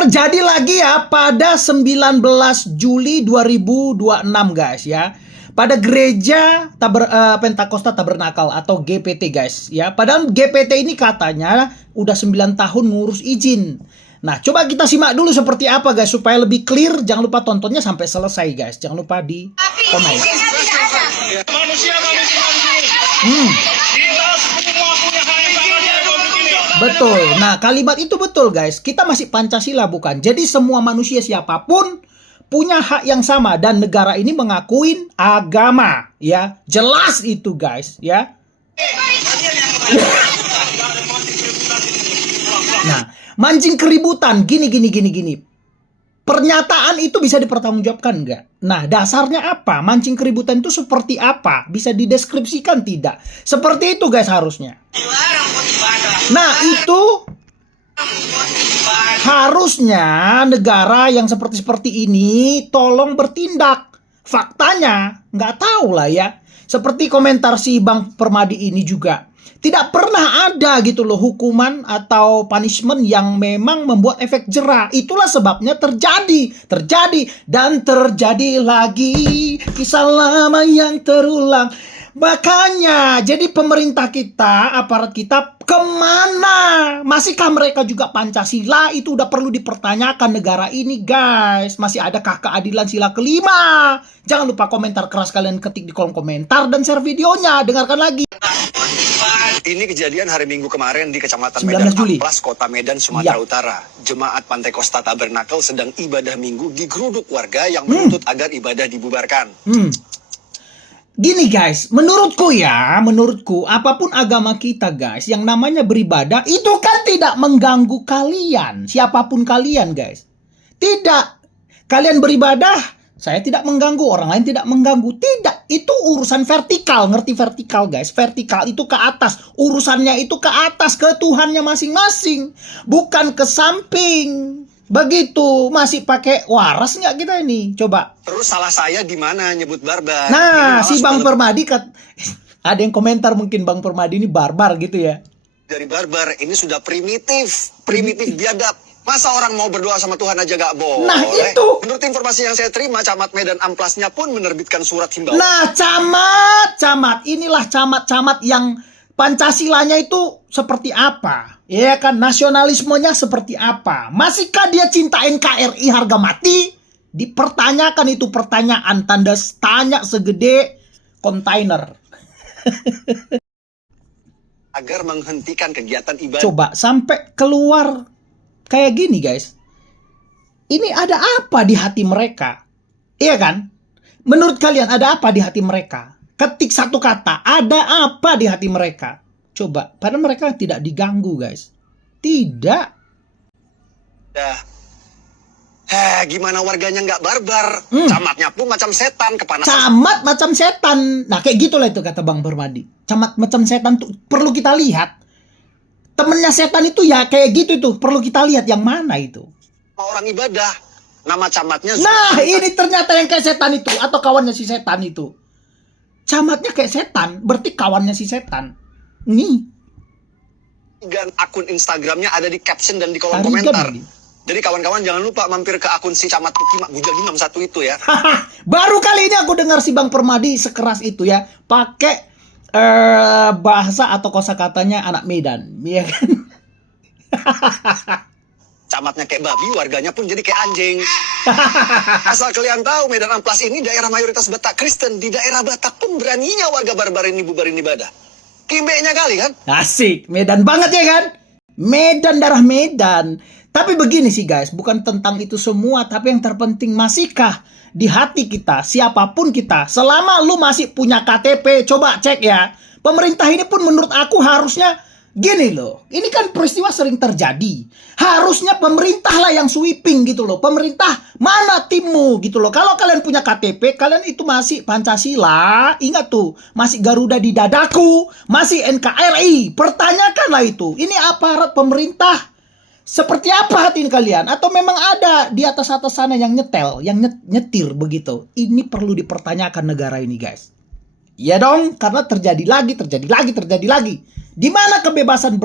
Terjadi lagi ya pada 19 Juli 2026 guys ya. Pada gereja Pentakosta Tabernakal atau GPT guys ya. Padahal GPT ini katanya udah 9 tahun ngurus izin. Nah, coba kita simak dulu seperti apa guys supaya lebih clear. Jangan lupa tontonnya sampai selesai guys. Jangan lupa di komen. Manusia. Betul. Nah, kalimat itu betul guys. Kita masih Pancasila bukan? Jadi semua manusia siapapun punya hak yang sama dan negara ini mengakuin agama ya. Jelas itu guys ya. Nah, mancing keributan gini. Pernyataan itu bisa dipertanggungjawabkan nggak? Nah, dasarnya apa? Mancing keributan itu seperti apa? Bisa dideskripsikan tidak? Seperti itu guys harusnya. Nah, itu harusnya negara yang seperti ini tolong bertindak. Faktanya nggak tahu lah ya. Seperti komentar si Bang Permadi ini juga. Tidak pernah ada gitu loh hukuman atau punishment yang memang membuat efek jera. Itulah sebabnya terjadi dan terjadi lagi kisah lama yang terulang. Makanya jadi pemerintah kita, aparat kita kemana? Masihkah mereka juga Pancasila? Itu udah perlu dipertanyakan negara ini guys. Masih adakah keadilan sila kelima? Jangan lupa komentar keras kalian ketik di kolom komentar dan share videonya. Dengarkan lagi. Ini kejadian hari Minggu kemarin di Kecamatan 19 Medan Juli. Amplas, Kota Medan, Sumatera Ya. Utara. Jemaat Pantai Kosta Tabernakel sedang ibadah Minggu digeruduk warga yang menuntut agar ibadah dibubarkan. Gini guys, menurutku apapun agama kita guys, yang namanya beribadah itu kan tidak mengganggu kalian, siapapun kalian guys. Tidak, kalian beribadah, saya tidak mengganggu, orang lain tidak mengganggu. Tidak, itu urusan vertikal, ngerti vertikal guys? Vertikal itu ke atas, urusannya itu ke atas, ke Tuhannya masing-masing, bukan ke samping. Begitu, masih pakai waras nggak kita ini? Coba. Terus salah saya di mana nyebut barbar? Ini Nah, malah si Bang sudah Permadi ada yang komentar mungkin Bang Permadi ini barbar gitu ya. dari barbar, ini sudah primitif biadab. Masa orang mau berdoa sama Tuhan aja gak boleh? Nah, itu. Menurut informasi yang saya terima, Camat Medan Amplasnya pun menerbitkan surat himbauan. Nah, camat. Inilah camat-camat yang Pancasilanya itu seperti apa? Ya kan, nasionalismenya seperti apa? Masihkah dia cinta NKRI harga mati? Dipertanyakan itu pertanyaan, tanda tanya segede kontainer. Agar menghentikan kegiatan ibadah. Coba sampai keluar kayak gini guys. Ini ada apa di hati mereka? Iya kan? Menurut kalian ada apa di hati mereka? Ketik satu kata, ada apa di hati mereka? Coba, padahal mereka tidak diganggu guys. Tidak. Gimana warganya nggak barbar? Camatnya pun macam setan, kepanasan. Camat macam setan. Nah kayak gitulah itu kata Bang Permadi. Camat macam setan tuh perlu kita lihat. Temennya setan itu ya kayak gitu tuh. Perlu kita lihat yang mana itu. Orang ibadah, nama camatnya. Nah ini ternyata yang kayak setan itu. Atau kawannya si setan itu. Camatnya kayak setan, berarti kawannya si setan. Nih. Dan akun Instagramnya ada di caption dan di kolom Tarigan komentar. ini. Jadi kawan-kawan jangan lupa mampir ke akun si Camat Bujang Imam satu itu ya. Baru kali ini aku dengar si Bang Permadi sekeras itu ya. Pakai bahasa atau kosakatanya anak Medan. Iya kan? Camatnya kayak babi, warganya pun jadi kayak anjing. Asal kalian tahu, Medan Amplas ini daerah mayoritas Batak Kristen. Di daerah Batak pun beraninya warga barbar ini bubarin ibadah. Kimbeknya kali kan? Asik, Medan banget ya kan? Medan, darah Medan. Tapi begini sih guys, bukan tentang itu semua, tapi yang terpenting masihkah di hati kita, siapapun kita, selama lu masih punya KTP, coba cek ya. Pemerintah ini pun menurut aku harusnya gini loh, ini kan peristiwa sering terjadi. Harusnya pemerintah lah yang sweeping gitu loh. Pemerintah, mana timmu gitu loh. Kalau kalian punya KTP, kalian itu masih Pancasila. Ingat tuh, masih Garuda di dadaku, masih NKRI. Pertanyakanlah itu. Ini aparat pemerintah. Seperti apa hati kalian? Atau memang ada di atas-atas sana yang nyetel, yang nyetir begitu? Ini perlu dipertanyakan negara ini guys. Ya dong, karena terjadi lagi. Di mana kebebasan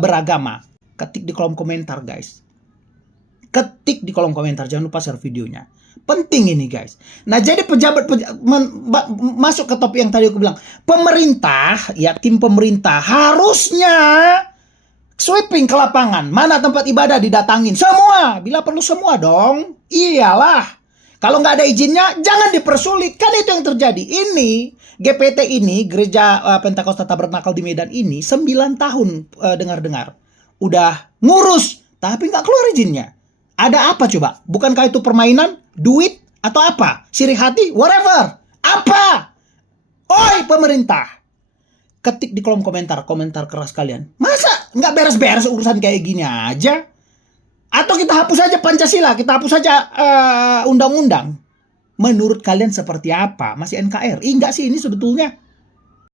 beragama? Ketik di kolom komentar guys. Ketik di kolom komentar, jangan lupa share videonya. Penting ini guys. Nah jadi masuk ke topik yang tadi aku bilang. Pemerintah, ya tim pemerintah harusnya sweeping ke lapangan. Mana tempat ibadah didatangin. Semua, bila perlu semua dong. Iyalah. Kalau nggak ada izinnya, jangan dipersulit. Kan itu yang terjadi. Ini, GPT ini, Gereja Pentakosta Tabernakel di Medan ini, 9 tahun dengar-dengar. Udah ngurus, tapi nggak keluar izinnya. Ada apa coba? Bukankah itu permainan? Duit? Atau apa? Sirih hati? Whatever. Apa? Oi pemerintah. Ketik di kolom komentar, komentar keras kalian. Masa nggak beres-beres urusan kayak gini aja? Atau kita hapus saja Pancasila, kita hapus saja undang-undang. Menurut kalian seperti apa? Masih NKRI nggak sih ini sebetulnya?